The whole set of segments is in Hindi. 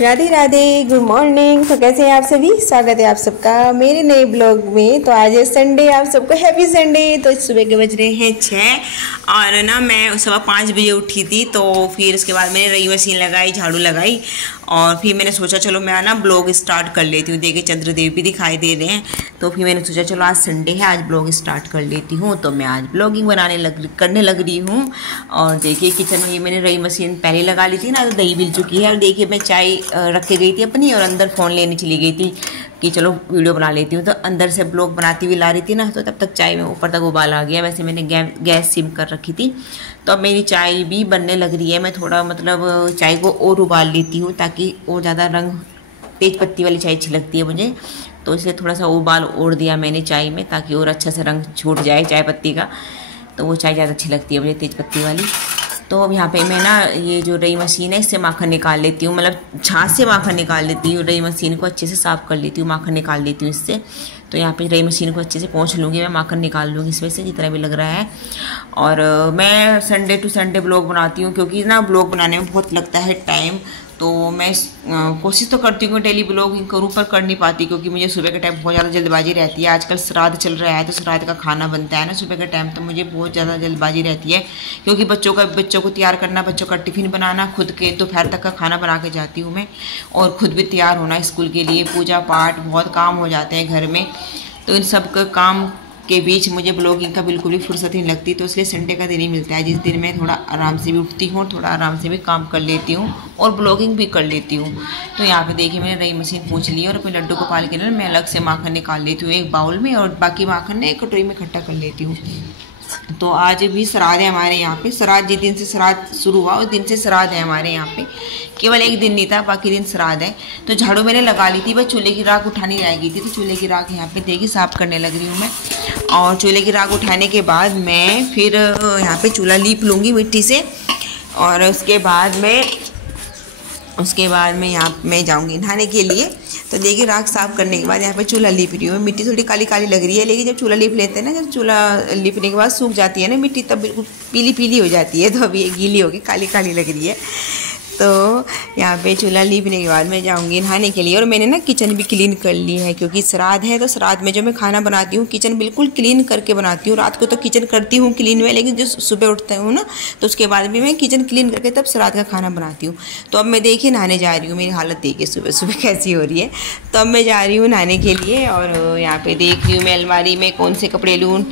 Radhe Radhe, good morning. तो कैसे हैं आप सभी? स्वागत है आप सबका मेरे नए ब्लॉग में। तो आज है संडे, आप सबको हैप्पी संडे। तो सुबह के बज रहे हैं 6 और ना मैं सुबह 5 बजे उठी थी। तो फिर उसके बाद मैंने रई मशीन लगाई, झाड़ू लगाई और फिर मैंने सोचा चलो मैं ना ब्लॉग स्टार्ट कर लेती हूँ। देखिए चंद्रदेव भी दिखाई दे रहे हैं। तो फिर मैंने सोचा चलो आज संडे है, आज ब्लॉग स्टार्ट कर लेती हूँ। तो मैं आज ब्लॉगिंग करने लग रही हूँ। और देखिए किचन में मैंने रई मशीन पहले लगा ली थी ना, तो दही मिल चुकी है। और देखिए मैं चाय रख के गई थी अपनी और अंदर फ़ोन लेने चली गई थी कि चलो वीडियो बना लेती हूँ। तो अंदर से ब्लॉग बनाती हुई ला रही थी ना, तो तब तक चाय में ऊपर तक उबाल आ गया। वैसे मैंने गैस सिम कर रखी थी। तो अब मेरी चाय भी बनने लग रही है। मैं थोड़ा चाय को और उबाल लेती हूँ ताकि और ज़्यादा रंग, तेज पत्ती वाली चाय अच्छी लगती है मुझे, तो इसलिए थोड़ा सा उबाल और दिया मैंने चाय में ताकि और अच्छा से रंग छूट जाए चाय पत्ती का। तो वो चाय ज़्यादा अच्छी लगती है मुझे, तेज पत्ती वाली। तो अब यहाँ पे मैं ना ये जो रई मशीन है इससे माखन निकाल लेती हूँ, मतलब छाछ से माखन निकाल लेती हूँ। रई मशीन को अच्छे से साफ़ कर लेती हूँ, माखन निकाल लेती हूँ इससे। तो यहाँ पे रई मशीन को अच्छे से पोंछ लूँगी, मैं माखन निकाल लूँगी इसमें से जितना भी लग रहा है। और मैं संडे टू संडे ब्लॉग बनाती हूँ क्योंकि ना ब्लॉग बनाने में बहुत लगता है टाइम। तो मैं कोशिश तो करती हूँ डेली ब्लॉगिंग करूँ, पर कर नहीं पाती क्योंकि मुझे सुबह के टाइम बहुत ज़्यादा जल्दबाजी रहती है। आजकल श्राद्ध चल रहा है तो श्राद्ध का खाना बनता है ना सुबह के टाइम, तो मुझे बहुत ज़्यादा जल्दबाजी रहती है क्योंकि बच्चों को तैयार करना, बच्चों का टिफ़िन बनाना, खुद के दोपहर तक का खाना बना के जाती हूँ मैं, और खुद भी तैयार होना स्कूल के लिए, पूजा पाठ, बहुत काम हो जाते हैं घर में। तो इन सब का काम के बीच मुझे ब्लॉगिंग का बिल्कुल भी फुर्सत नहीं लगती। तो इसलिए संडे का दिन ही मिलता है जिस दिन मैं थोड़ा आराम से भी उठती हूँ, थोड़ा आराम से भी काम कर लेती हूँ और ब्लॉगिंग भी कर लेती हूँ। तो यहाँ पे देखिए मैंने रई मशीन पूछ ली और अपने लड्डू गोपाल के लिए मैं अलग से माखन निकाल लेती हूँ एक बाउल में, और बाकी माखन ने एक कटोरी में इकट्ठा कर लेती हूँ। तो आज भी श्राद्ध है हमारे यहाँ पे। श्राद्ध जिस दिन से श्राद्ध शुरू हुआ उस दिन से श्राद्ध है हमारे यहाँ पे, केवल एक दिन नहीं था, बाकी दिन श्राद्ध है। तो झाड़ू मैंने लगा ली थी, बस चूल्हे की राख उठानी रह गई थी। तो चूल्हे की राख यहाँ पे देखिए साफ़ करने लग रही हूँ मैं। और चूल्हे की राख उठाने के बाद मैं फिर यहाँ पे चूल्हा लीप लूँगी मिट्टी से। और उसके बाद मैं यहाँ मैं जाऊँगी नहाने के लिए। तो देखिए राख साफ़ करने के बाद यहाँ पे चूल्हा लीप रही हूँ। मिट्टी थोड़ी काली काली लग रही है, लेकिन जब चूल्हा लीप लेते हैं ना, जब चूल्हा लीपने के बाद सूख जाती है ना मिट्टी, तब बिल्कुल पीली पीली हो जाती है। तो अभी ये गीली होगी, काली काली लग रही है। तो यहाँ पे चूल्हा लीपने के बाद मैं जाऊँगी नहाने के लिए। और मैंने ना किचन भी क्लीन कर ली है क्योंकि श्राद्ध है। तो श्राद्ध में जो मैं खाना बनाती हूँ किचन बिल्कुल क्लीन करके बनाती हूँ। रात को तो किचन करती हूँ क्लीन में, लेकिन जो सुबह उठते हूँ ना तो उसके बाद भी मैं किचन क्लीन करके तब श्राद्ध का खाना बनाती हूँ। तो अब मैं देखिए नहाने जा रही हूँ, मेरी हालत देखिए सुबह सुबह कैसी हो रही है। तो अब मैं जा रही हूँ नहाने के लिए। और यहाँ पर देख रही हूँ मैं अलमारी में कौन से कपड़े लूँ,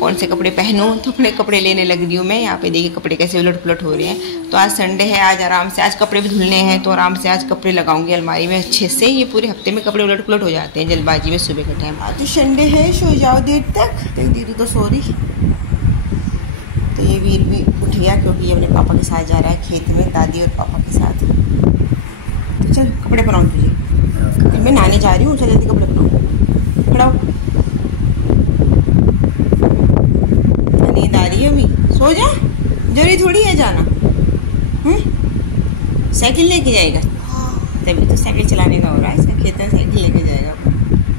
कौन से कपड़े पहनूँ। तो अपने कपड़े लेने लग रही हूँ मैं। यहाँ पे देखिए कपड़े कैसे उलट पुलट हो रहे हैं। तो आज संडे है, आज आराम से, आज कपड़े भी धुलने हैं तो आराम से आज कपड़े लगाऊंगी अलमारी में अच्छे से। ये पूरे हफ्ते में कपड़े उलट पुलट हो जाते हैं जल्दबाजी में सुबह के टाइम। आज तो संडे है, सो जाओ देर तक। तो दीदी तो सो रही। तो ये वीर भी उठ गया क्योंकि ये अपने पापा के साथ जा रहा है खेत में, दादी और पापा के साथ। तो चल कपड़े बनाओ तुझे, मैं नहाने जा रही हूँ, चल जल्दी कपड़े बनाओ, खड़ा हो। नींद आ रही है अभी, सो जा, जरूरी थोड़ी है जाना। साइकिल लेके जाएगा, तभी तो साइकिल चलाने का हो रहा है, खेत में साइकिल लेके जाएगा।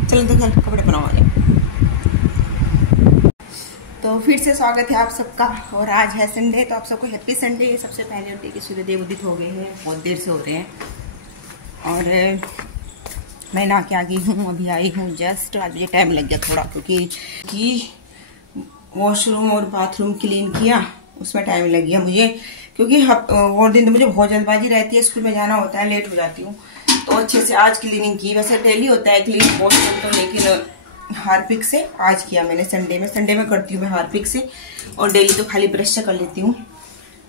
चलो तो घर कपड़े बनाओ वाले। तो फिर से स्वागत है आप सबका। और आज है संडे, तो आप सबको हैप्पी संडे। सबसे पहले देखिए सूर्यदेव उदित हो गए हैं, बहुत देर से हो रहे हैं। और मैं नहा के आ गई हूँ, अभी आई हूँ जस्ट। आज मुझे टाइम लग गया थोड़ा क्योंकि वॉशरूम और बाथरूम क्लीन किया, उसमें टाइम लग गया मुझे क्योंकि और दिन तो मुझे बहुत जल्दबाजी रहती है, स्कूल में जाना होता है, लेट हो जाती हूँ। तो अच्छे से आज क्लीनिंग की। वैसे डेली होता है क्लीन वॉशरूम तो, लेकिन हार्पिक से आज किया मैंने। संडे में करती हूँ मैं हार्पिक से, और डेली तो खाली ब्रश से कर लेती हूँ।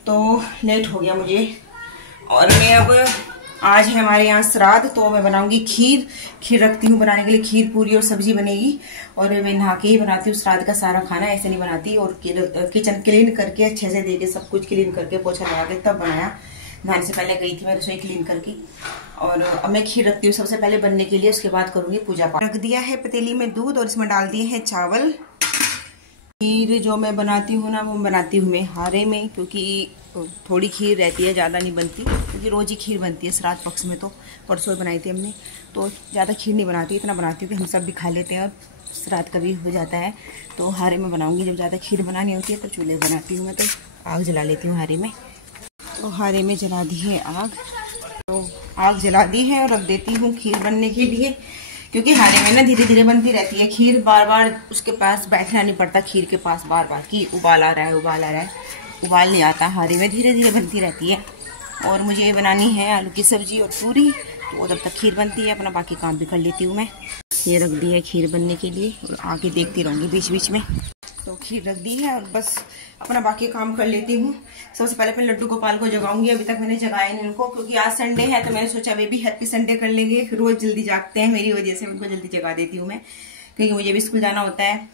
तो लेट हो गया मुझे। और मैं अब आज है हमारे यहाँ श्राद्ध, तो मैं बनाऊंगी खीर रखती हूँ बनाने के लिए। खीर, पूरी और सब्जी बनेगी। और मैं नहा के ही बनाती हूँ श्राद्ध का सारा खाना, ऐसे नहीं बनाती। और किचन क्लीन करके अच्छे से देके सब कुछ क्लीन करके पोछा लगा के तब बनाया। नहाने से पहले गई थी मैं रसोई क्लीन करके। और अब मैं खीर रखती हूँ सबसे पहले बनने के लिए, उसके बाद करूंगी पूजा पाठ। रख दिया है पतीली में दूध और इसमें डाल दिए हैं चावल। खीर जो मैं बनाती हूँ ना, वो बनाती हूँ मैं हारे में, क्योंकि थोड़ी खीर रहती है, ज़्यादा नहीं बनती, क्योंकि रोज़ ही खीर बनती है श्राद्ध पक्ष में। तो परसों बनाई थी हमने, तो ज़्यादा खीर नहीं बनाती, इतना बनाती हूँ कि हम सब भी खा लेते हैं और श्राद्ध का भी हो जाता है। तो हारे में बनाऊँगी। जब ज़्यादा खीर बनानी होती है तो चूल्हे बनाती हूँ मैं, तो आग जला लेती हूँ हारे में। तो हारे में जला दी है आग। तो आग जला दी है और रख देती हूँ खीर बनने के लिए, क्योंकि हारे में ना धीरे धीरे बनती रहती है खीर, बार बार उसके पास बैठना नहीं पड़ता खीर के पास बार बार कि उबाल आ रहा है उबाल आ रहा है, उबाल नहीं आता, हारे में धीरे धीरे बनती रहती है। और मुझे ये बनानी है आलू की सब्जी और पूरी, तो वो जब तक खीर बनती है अपना बाकी काम भी कर लेती हूँ मैं। ये रख दी है खीर बनने के लिए और आगे देखती रहूँगी बीच बीच में। तो खीर रख दी है और बस अपना बाकी काम कर लेती हूँ। सबसे पहले मैं लड्डू गोपाल को जगाऊंगी, अभी तक मैंने जगाया नहीं उनको, क्योंकि आज संडे है तो मैंने सोचा वे भी हैप्पी संडे कर लेंगे। रोज जल्दी जागते हैं मेरी वजह से, उनको जल्दी जगा देती हूँ मैं, क्योंकि मुझे भी स्कूल जाना होता है।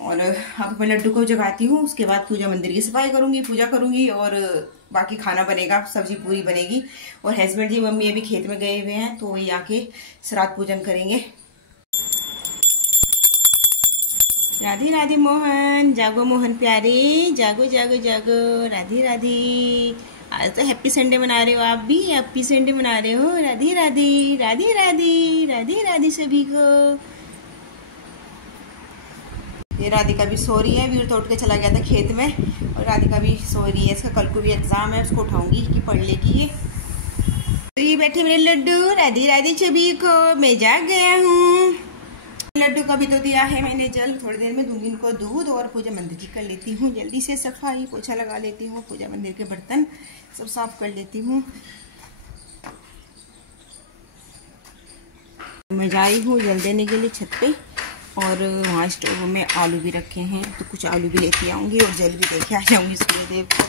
और अब मैं लड्डू को जगाती हूँ, उसके बाद पूजा मंदिर की सफाई करूंगी, पूजा करूंगी और बाकी खाना बनेगा, सब्जी पूरी बनेगी। और हस्बैंड जी मम्मी अभी खेत में गए हुए हैं तो वही आके श्राद्ध पूजन करेंगे। राधे राधे मोहन, जागो मोहन प्यारे, जागो जागो जागो, राधे राधे। आज तो हैप्पी संडे मना रहे हो आप भी, हैप्पी संडे मना रहे हो। राधे राधे राधे राधे राधे राधे सभी को। ये राधिका भी सो रही है, वीर तो उठ के चला गया था खेत में और राधिका भी सो रही है। इसका कल को भी एग्जाम है, उसको उठाऊंगी कि पढ़ लेगी ये। तो ये बैठे मेरे लड्डू, राधे राधे सभी को, मैं जाग गया हूँ। लड्डू का भी तो दिया है मैंने जल, थोड़ी देर में दूंगी इनको दूध और पूजा मंदिर की कर लेती हूँ जल्दी से सफाई, पोछा लगा लेती हूँ, पूजा मंदिर के बर्तन सब साफ कर लेती हूँ। मैं जा रही हूँ जल देने के लिए छत पे, और वहाँ स्टोर में आलू भी रखे हैं तो कुछ आलू भी लेके आऊँगी और जल भी लेके आ जाऊँगी सूर्यदेव को।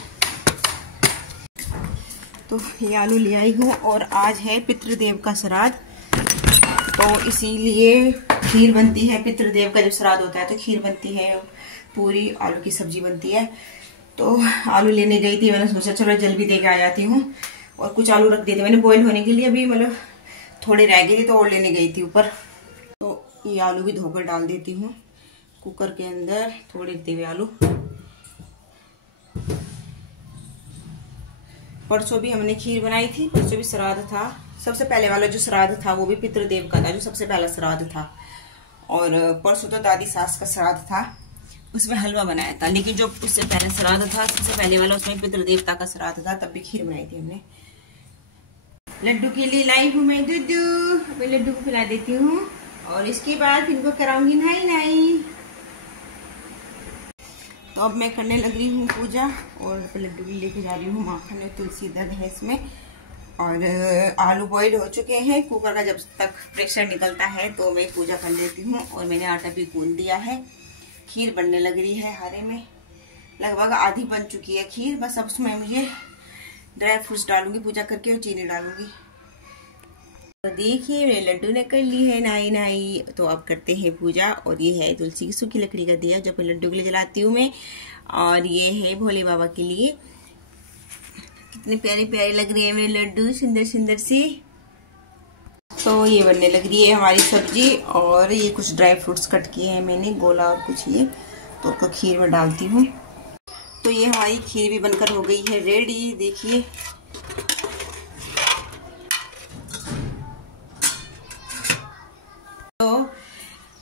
तो ये आलू ले आई हूँ और आज है पितृदेव का श्राद्ध, तो इसीलिए खीर बनती है। पितृदेव का जब श्राद्ध होता है तो खीर बनती है, पूरी आलू की सब्जी बनती है। तो आलू लेने गई थी, मैंने सोचा चलो जल भी दे के आ जाती हूँ। और कुछ आलू रख दिए थे मैंने बॉईल होने के लिए, अभी मतलब थोड़े रह गए थे तो और लेने गई थी ऊपर। तो ये आलू भी धोकर डाल देती हूँ कुकर के अंदर, थोड़े देवे आलू। परसों भी हमने खीर बनाई थी, परसों भी श्राद्ध था। सबसे पहले वाला जो श्राद्ध था वो भी पितृदेव का था, जो सबसे पहला श्राद्ध था। और परसों तो दादी सास का श्राद्ध था, उसमें हलवा बनाया था। लेकिन जो उससे पहले श्राद्ध था, सबसे पहले वाला, उसमें पितृदेवता का श्राद्ध था, तब भी खीर बनाई थी हमने। लड्डू के लिए लाई हूँ मैं दूध, मैं लड्डू को पिला देती हूँ और इसके बाद इनको कराऊंगी नहाई नहाई। तो अब मैं करने लग रही हूँ पूजा, और लड्डू भी लेके जा रही हूँ माखन और तुलसी इधर है इसमें। और आलू बॉईल हो चुके हैं, कुकर का जब तक प्रेशर निकलता है तो मैं पूजा कर लेती हूँ। और मैंने आटा भी गूंद दिया है, खीर बनने लग रही है हारे में, लगभग आधी बन चुकी है खीर। बस अब उसमें मुझे ड्राई फ्रूट्स डालूंगी पूजा करके और चीनी डालूंगी। तो देखिए मेरे लड्डू ने कर ली है नहाई नहाई। तो अब करते हैं पूजा। और ये है तुलसी की सूखी लकड़ी का दिया जो अपने लड्डू के लिए जलाती हूँ मैं, और ये है भोले बाबा के लिए। कितने प्यारे प्यारे लग रही है मेरे लड्डू, सुंदर सुंदर सी। तो ये बनने लग रही है हमारी सब्जी, और ये कुछ ड्राई फ्रूट्स कट किए हैं मैंने, गोला और कुछ ये, तो उसको खीर में डालती हूँ। तो ये हमारी खीर भी बनकर हो गई है रेडी, देखिए। तो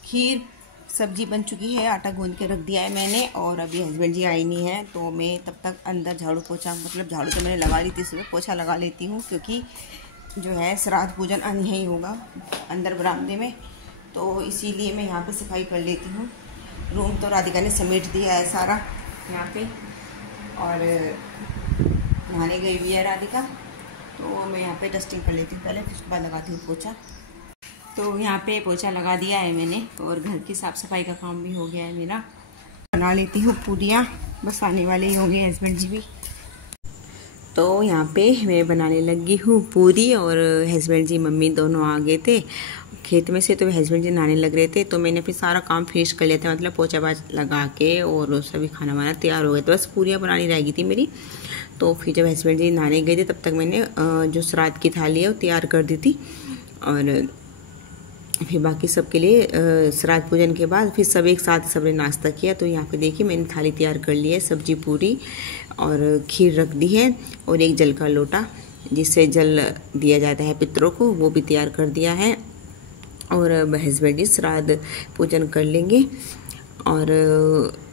खीर सब्जी बन चुकी है, आटा गूंद के रख दिया है मैंने। और अभी हस्बैंड जी आई नहीं है तो मैं तब तक अंदर झाड़ू पोछा, मतलब झाड़ू तो मैंने लगा ली थी सुबह, पोछा लगा लेती हूँ, क्योंकि जो है श्राद्ध पूजन अन्य ही होगा अंदर बरामदे में, तो इसीलिए मैं यहाँ पे सफाई कर लेती हूँ। रूम तो राधिका ने समेट दिया है सारा यहाँ पे, और नहाने गई हुई है राधिका, तो मैं यहाँ पे डस्टिंग कर लेती हूँ पहले, फिर उसके बाद लगाती हूँ पोछा। तो यहाँ पे पोछा लगा दिया है मैंने, और घर की साफ़ सफाई का काम भी हो गया है मेरा। बना लेती हूँ पूरियाँ, बस आने वाले ही होंगे हस्बैंड जी भी। तो यहाँ पे मैं बनाने लगी हूँ पूरी, और हस्बैंड जी मम्मी दोनों आ गए थे खेत में से, तो हस्बैंड जी नहाने लग रहे थे। तो मैंने फिर सारा काम फिनिश कर लिया था, मतलब पोछा पाछ लगा के और सभी खाना वाना तैयार हो गए, तो बस पूरियाँ बनानी रह गई थी मेरी। तो फिर जब हस्बैंड जी नहाने गए थे तब तक मैंने जो श्राद्ध की थाली है वो तैयार कर दी थी। और फिर बाकी सबके लिए श्राद्ध पूजन के बाद फिर सब एक साथ सबने नाश्ता किया। तो यहाँ पे देखिए मैंने थाली तैयार कर ली है, सब्जी पूरी और खीर रख दी है, और एक जल का लोटा जिससे जल दिया जाता है पितरों को, वो भी तैयार कर दिया है। और हस्बैंड जी श्राद्ध पूजन कर लेंगे। और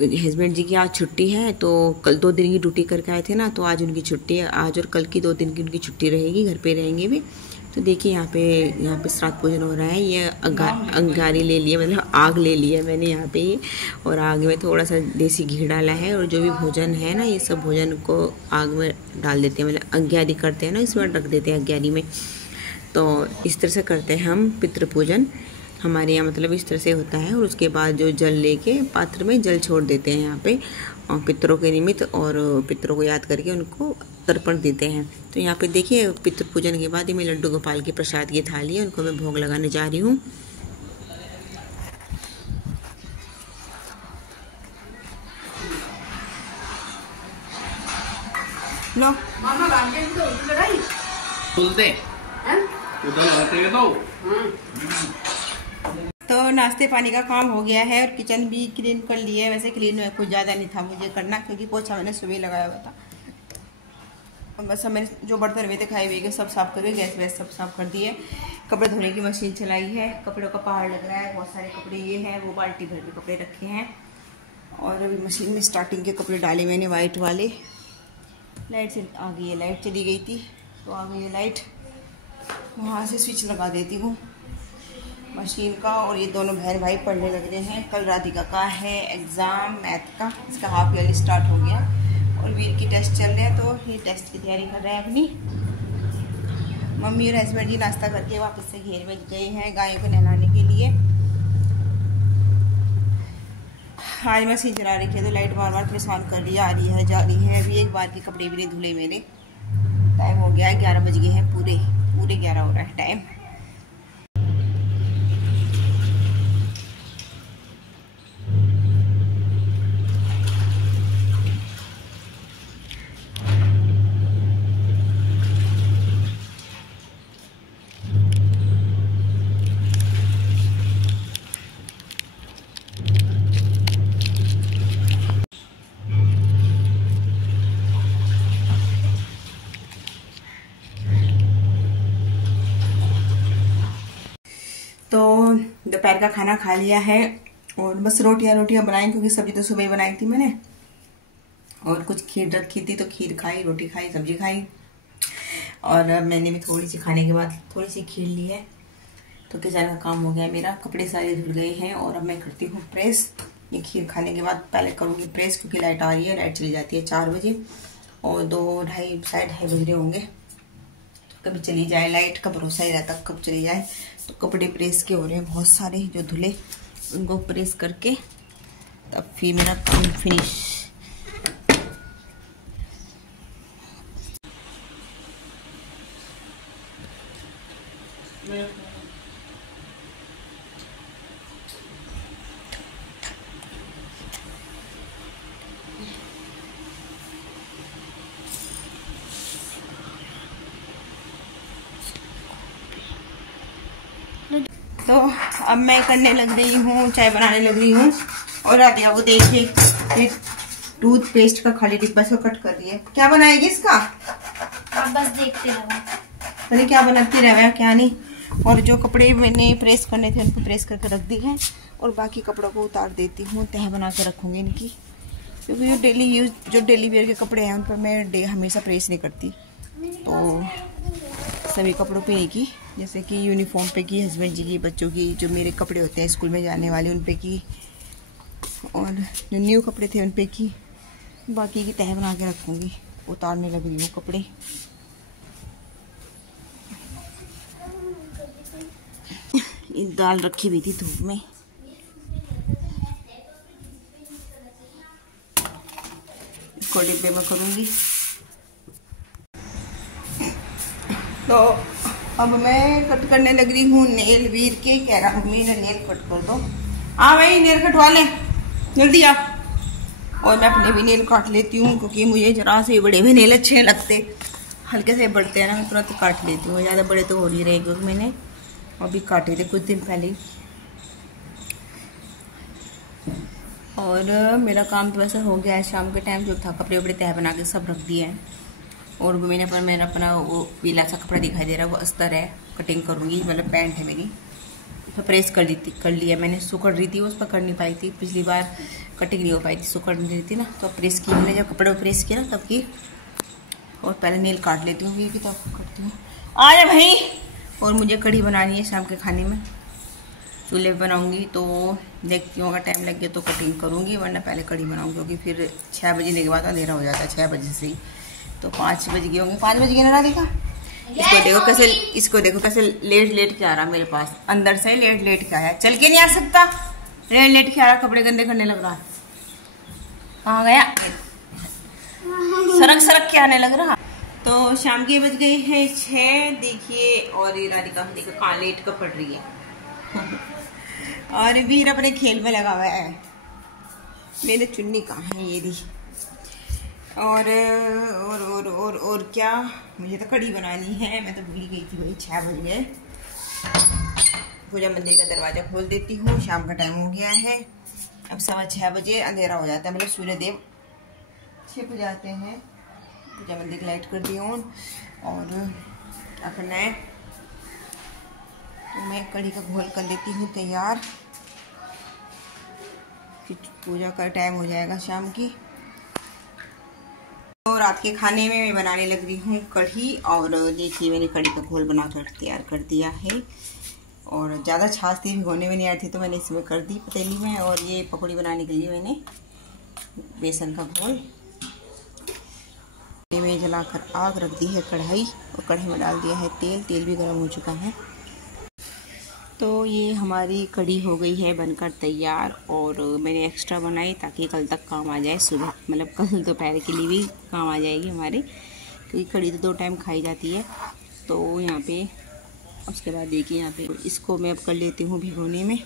हस्बैंड जी की आज छुट्टी है, तो कल 2 दिन की ड्यूटी करके आए थे ना, तो आज उनकी छुट्टी है। आज और कल की 2 दिन की उनकी छुट्टी रहेगी, घर पे रहेंगे भी। तो देखिए यहाँ पे श्राद्ध पूजन हो रहा है। ये अंगारी ले लिया, मतलब आग ले लिया मैंने यहाँ पे ये, और आग में थोड़ा सा देसी घी डाला है। और जो भी भोजन है ना, ये सब भोजन को आग में डाल देते हैं, मतलब अंगारी करते हैं ना, इसमें रख देते हैं अंगारी में। तो इस तरह से करते हैं हम पितृ पूजन हमारे यहाँ, मतलब इस तरह से होता है। और उसके बाद जो जल लेके पात्र में जल छोड़ देते हैं यहाँ पे, और पितरों के निमित्त, और पितरों को याद करके उनको तर्पण देते हैं। तो यहाँ पे देखिए पितृ पूजन के बाद ही मैं लड्डू गोपाल की प्रसाद की थाली है, उनको मैं भोग लगाने जा रही हूँ। लो तो नाश्ते पानी का काम हो गया है, और किचन भी क्लीन कर लिया है। वैसे क्लीन कुछ ज़्यादा नहीं था मुझे करना, क्योंकि पोछा मैंने सुबह लगाया हुआ था। और बस मैंने जो बर्तन हुए थे खाए हुए सब साफ करके गैस वैस सब साफ कर दिए। कपड़े धोने की मशीन चलाई है, कपड़ों का पहाड़ लग रहा है। बहुत सारे कपड़े ये हैं, वो बाल्टी भर के कपड़े रखे हैं। और अभी मशीन में स्टार्टिंग के कपड़े डाले मैंने वाइट वाले। लाइट से आ गई है, लाइट चली गई थी तो आ गई है लाइट। वहाँ से स्विच लगा देती हूँ मशीन का। और ये दोनों बहन भाई पढ़ने लग रहे हैं। कल राधिका का है एग्ज़ाम मैथ का, इसका हाफ ईयरली स्टार्ट हो गया, और वीर की टेस्ट चल रहे हैं, तो ये टेस्ट की तैयारी कर रहे हैं अपनी। मम्मी और हस्बैंड जी नाश्ता करके वापस से घेर में गए हैं गायों को नहलाने के लिए। आज मशीन चला रही है तो लाइट बार बार परेशान कर रही है, आ रही है जा रही है। अभी एक बार के कपड़े भी नहीं धुले मेरे। टाइम हो गया है 11 बज गए हैं, पूरे 11 हो रहा है टाइम। तो दोपहर का खाना खा लिया है, और बस रोटियां बनाई, क्योंकि सब्जी तो सुबह ही बनाई थी मैंने। और कुछ खीर रखी थी तो खीर खाई, रोटी खाई, सब्जी खाई। और मैंने भी थोड़ी सी खाने के बाद थोड़ी सी खीर ली है। तो किचन का काम हो गया मेरा, कपड़े सारे धुल गए हैं। और अब मैं करती हूँ प्रेस। ये खीर खाने के बाद पहले करूँगी प्रेस, क्योंकि लाइट आ रही है। लाइट चली जाती है 4 बजे, और 2-2:30 साढ़े 2:30 बज रहे होंगे। कभी चली जाए लाइट का भरोसा ही रहता कब चली जाए। तो कपड़े प्रेस के हो रहे हैं बहुत सारे, जो धुले उनको प्रेस करके तब फिर मेरा काम फिनिश। तो अब मैं करने लग रही हूँ, चाय बनाने लग रही हूँ। और राधिका को देखिए टूथपेस्ट का खाली डिब्बा से कट कर दिया। क्या बनाएगी इसका? आप बस देखते रहो, अरे क्या बनाती रहे क्या नहीं। और जो कपड़े मैंने प्रेस करने थे उनको प्रेस करके रख दी है, और बाकी कपड़ों को उतार देती हूँ, तह बना के रखूँगी इनकी। क्योंकि जो डेली वेयर के कपड़े हैं उन पर मैं हमेशा प्रेस नहीं करती। तो सभी कपड़ों पे ही की, जैसे कि यूनिफॉर्म पे की, हस्बैंड जी की, बच्चों की, जो मेरे कपड़े होते हैं स्कूल में जाने वाले उन पे की, और जो न्यू कपड़े थे उन पे की। बाकी की तह बना के रखूँगी। उतारने लग रही हूँ कपड़े। ये दाल रखी हुई थी धूप में, इसको डिब्बे में करूँगी। तो अब मैं कट करने लग रही हूँ नेल। वीर के कह रहा हूँ मेरा नेल कट कर दो। हाँ भाई नेल कटवा ले जल्दी आ। और मैं अपने भी नेल काट लेती हूँ, क्योंकि मुझे जरा से बड़े भी नेल अच्छे नहीं लगते। हल्के से बढ़ते हैं ना, मैं तुरंत काट लेती हूँ। ज़्यादा बड़े तो हो नहीं रहे, क्योंकि मैंने अभी काटे थे कुछ दिन पहले ही। और मेरा काम तो वैसे हो गया है। शाम के टाइम जो था कपड़े वपड़े तह बना के सब रख दिए हैं। और मेरा अपना वो पीला सा कपड़ा दिखाई दे रहा है, वो अस्तर है, कटिंग करूँगी, मतलब पैंट है मेरी, तो प्रेस कर लिया मैंने। सुकड़ रही थी उस पर कर नहीं पाई थी, पिछली बार कटिंग नहीं हो पाई थी, सुकड़ नहीं रही थी ना, तो प्रेस की मैंने। जब कपड़े प्रेस किया ना तब की। और पहले नेल काट लेती हूँ, ये भी तब करती हूँ। आ जा भाई। और मुझे कढ़ी बनानी है शाम के खाने में, चूल्हे पे बनाऊंगी। तो देखती हूँ अगर टाइम लग गया तो कटिंग करूँगी, वरना पहले कढ़ी बनाऊँगी, क्योंकि फिर 6 बजने के बाद अंधेरा हो जाता है 6 बजे से ही। तो 5 बज गए होंगे, 5 बज गए ना राधिका। इसको देखो कैसे लेट के आ रहा मेरे पास, अंदर से लेट के आया, चल के नहीं आ सकता, लेट के आ रहा, कपड़े गंदे करने लग रहा। कहाँ गया? सरक के आने लग रहा। तो शाम के बज गए हैं 6 देखिए। और ये राधिका देखो कहाँ लेट कर पड़ रही है। और वीर अपने खेल में लगा हुआ है। मेरे चुन्नी कहाँ है ये दी। और क्या, मुझे तो कढ़ी बनानी है। मैं तो भूल गई थी भाई, 6 बज गए। पूजा मंदिर का दरवाजा खोल देती हूँ, शाम का टाइम हो गया है। अब 6:15 बजे अंधेरा हो जाता है, मतलब सूर्यदेव छिप जाते हैं। पूजा मंदिर की लाइट कर दी ऑन। और क्या करना है, तो मैं कढ़ी का घोल कर लेती हूँ तैयार, पूजा का टाइम हो जाएगा शाम की। तो रात के खाने में मैं बनाने लग रही हूँ कढ़ी। और देखिए मैंने कढ़ी का घोल बनाकर तैयार कर दिया है। और ज़्यादा छाछ थी, भिगोने में नहीं आई थी, तो मैंने इसमें कर दी पतीली में। और ये पकौड़ी बनाने के लिए मैंने बेसन का घोल में जलाकर आग रख दी है कढ़ाई, और कढ़ाई में डाल दिया है तेल। तेल भी गर्म हो चुका है। तो ये हमारी कढ़ी हो गई है बनकर तैयार। और मैंने एक्स्ट्रा बनाई ताकि कल तक काम आ जाए, सुबह मतलब कल दोपहर के लिए भी काम आ जाएगी हमारे, क्योंकि कढ़ी तो 2 टाइम खाई जाती है। तो यहाँ पे उसके बाद देखिए यहाँ पे इसको मैं अब कर लेती हूँ भिगोने में।